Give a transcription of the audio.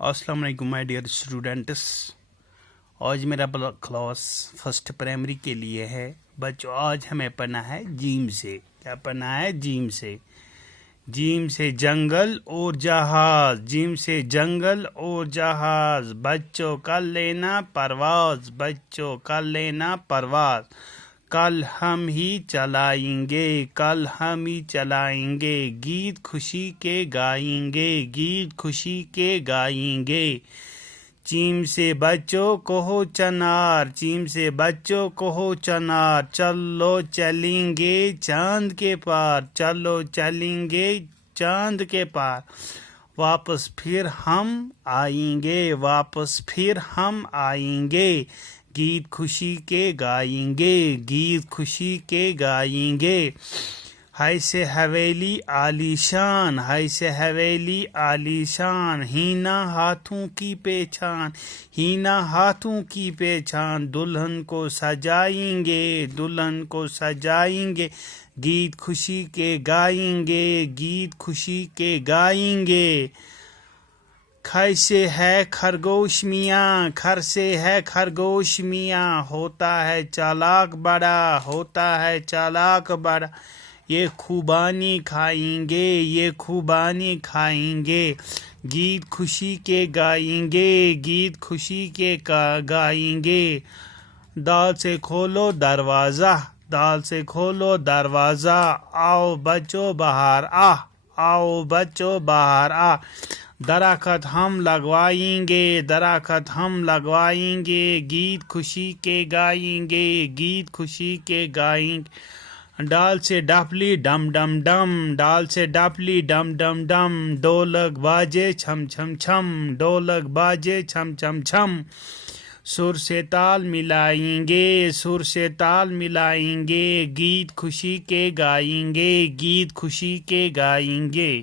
السلام علیکم my dear students. آج میرا کلاس فرسٹ پرائمری کے لیے ہے. بچوں آج ہمیں پڑھنا ہے جیم سے. کیا پڑھنا ہے؟ جیم سے. جیم سے جنگل اور جہاز. جیم سے جنگل اور جہاز. بچوں کل لینا پرواز. بچوں کل لینا پرواز. کل ہم ہی چلائیں گے. کل ہم ہی چلائیں گے. گیت خوشی کے گائیں گے. گیت خوشی کے گائیں گے. چیم سے بچوں کہو چنار. چیم سے بچوں کہو چنار. چلو چلیں گے چاند کے پار. چلو چلیں گے چاند کے پار. واپس پھر ہم آئیں گے. واپس پھر ہم آئیں گے. گیت خوشی کے گائیں گے. گیت خوشی کے گائیں گے. ہے سے حویلی عالی شان. ہے سے حویلی عالی شان. ہینا ہاتھوں کی پہچان. ہینا ہاتھوں کی پہچان. دلہن کو سجائیں گے. دلہن کو سجائیں گے. گیت خوشی کے گائیں گے. گیت خوشی کے گائیں گے. کھر سے ہے خرگوش میاں. کھر سے ہے خرگوش میاں. ہوتا ہے چالاک بڑا. ہوتا ہے چالاک بڑا. یہ خوبانی کھائیں گے. یہ خوبانی کھائیں گے. گیت خوشی کے گائیں گے. گیت خوشی کے گائیں گے. دال سے کھولو دروازہ. دال سے کھولو دروازہ. آؤ بچوں باہر آ. آؤ بچوں باہر آ. درخت ہم لگوائیں گے. درخت ہم لگوائیں گے. گیت خوشی کے گائیں گے. گیت خوشی کے گائیں گے. ڈال سے ڈپلی ڈم ڈم ڈم. ڈال سے ڈپلی ڈم ڈم ڈم. ڈولک باجے چھم چھم چھم. ڈولک باجے چھم چھم چھم. سر سے تال ملائیں گے. سر سے تال ملائیں گے. گیت خوشی کے گائیں گے. گیت خوشی کے گائیں گے.